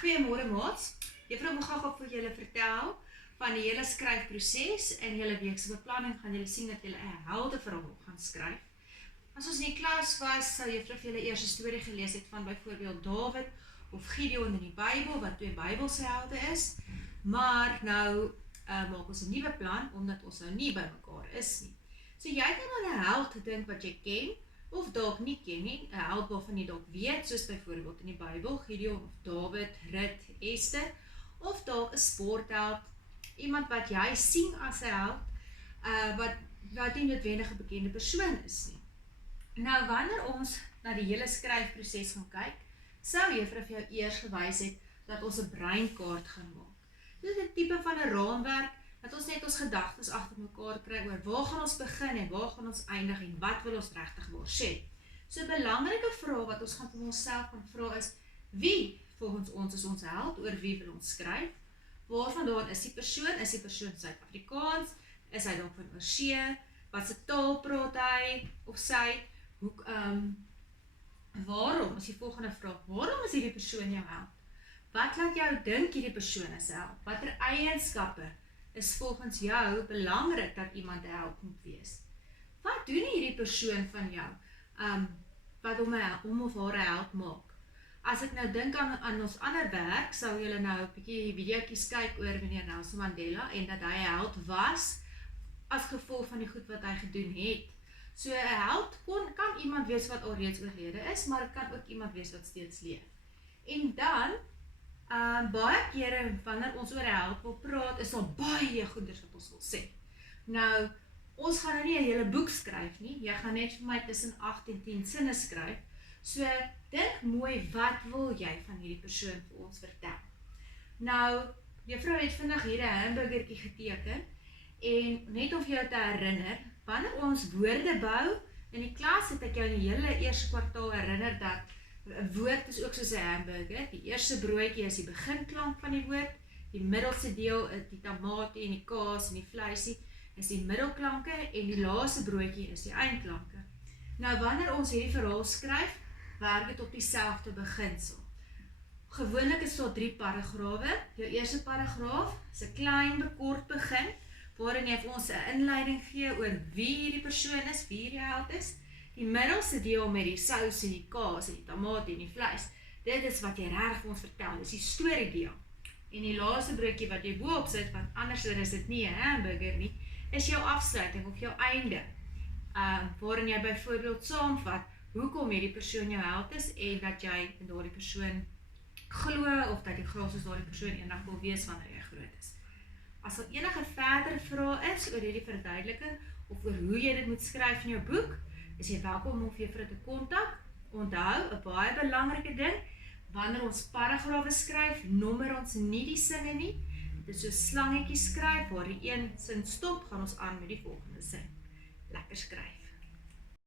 Goeiemôre maats. Juffrou moet gou vir julle vertel van die hele skryfproses. In julle weekse beplanning gaan julle sien dat julle 'n heldeverhaal gaan skryf. As ons in die klas was, sou juffrou vir julle eers 'n storie gelees het van byvoorbeeld Dawid of Gideon in die Bybel, wat twee Bybelse helde is. Maar nou maak ons 'n nuwe plan, omdat ons nou nie by mekaar is nie. So jy kan aan 'n held dink wat jy ken, of dalk nie ken nie, 'n held waarvan jy dalk weet, soos byvoorbeeld in die Bybel, Gideon of Dawid, Rut, Esther, of dalk 'n sportheld, iemand wat jy sien as 'n held, wat nie noodwendig 'n bekende persoon is nie. Nou, wanneer ons na die hele skryfproses gaan kyk, sou juffrou vir jou eers gewys het dat ons 'n breinkaart gaan maak. Dit is 'n tipe van 'n raamwerk, dat ons net ons gedagtes agter mekaar kry oor waar gaan ons begin en waar gaan ons eindig en wat wil ons regtig waar sê. So 'n belangrike vraag wat ons gaan vir onsself gaan vra is, wie volgens ons is ons held, oor wie wil ons skryf? Waarvandaan is die persoon Suid-Afrikaans, is hy dalk van oorsee, wat se taal praat hy of sy, waarom, is die volgende vraag, waarom is hierdie persoon jou held? Wat laat jou dink hierdie persoon is held? Watter eienskappe is volgens jou belangrik dat iemand 'n held moet wees? Wat doen hierdie persoon van jou, wat hom of haar 'n held maak? As ek nou dink aan ons ander werk, sou julle nou 'n bietjie videoetjies kyk oor meneer Nelson Mandela, en dat hy 'n held was, as gevolg van die goed wat hy gedoen het. So 'n held kan iemand wees wat alreeds oorlede is, maar het kan ook iemand wees wat steeds leef. En dan, baie kere wanneer ons oor 'n held wil praat, is daar baie goeders wat ons wil sê. Nou, ons gaan nou nie 'n hele boek skryf nie, jy gaan net vir my tussen 8 en 10 sinne skryf. So, dink mooi, wat wil jy van hierdie persoon vir ons vertel? Nou, juffrou het vandag hier 'n hamburgertjie geteken, en net om jou te herinner, wanneer ons woorde bou, in die klas het ek jou in die hele eerste kwartaal herinner dat 'n woord is ook soos 'n hamburger. Die eerste broodjie is die beginklank van die woord, die middelste deel is die tamatie en die kaas en die vleisie, is die middelklanke, en die laaste broodjie is die eindklanke. Nou, wanneer ons hierdie verhaal skryf, werk dit op dieselfde beginsel. Gewoonlik is daar 3 paragrawe. Jou eerste paragraaf is 'n klein bekort begin, waarin jy vir ons 'n inleiding gee oor wie hierdie persoon is, wie hierdie held is. Die middelste deel met die sous en die kaas en die tamatie en die vleis, dit is wat jy reg vir ons vertel, dis die storie deel. En die laaste broodjie wat jy bo-op sit, want anders is dit nie 'n hamburger nie, is jou afsluiting of jou einde, waarin jy byvoorbeeld saamvat hoekom hierdie persoon jou held is, en dat jy in daardie persoon glo, of dat jy graag soos daardie persoon eendag wil wees wanneer jy groot is. As er enige verdere vrae is oor hierdie verduideliking, of oor hoe jy dit moet skryf in jou boek, is jy welkom om juffrou te kontak. Onthou, 'n baie belangrike ding, wanneer ons paragrawe skryf, nommer ons nie die sinne nie. Dit is so slangetjies skryf, waar die een sin stop, gaan ons aan met die volgende sin. Lekker skryf.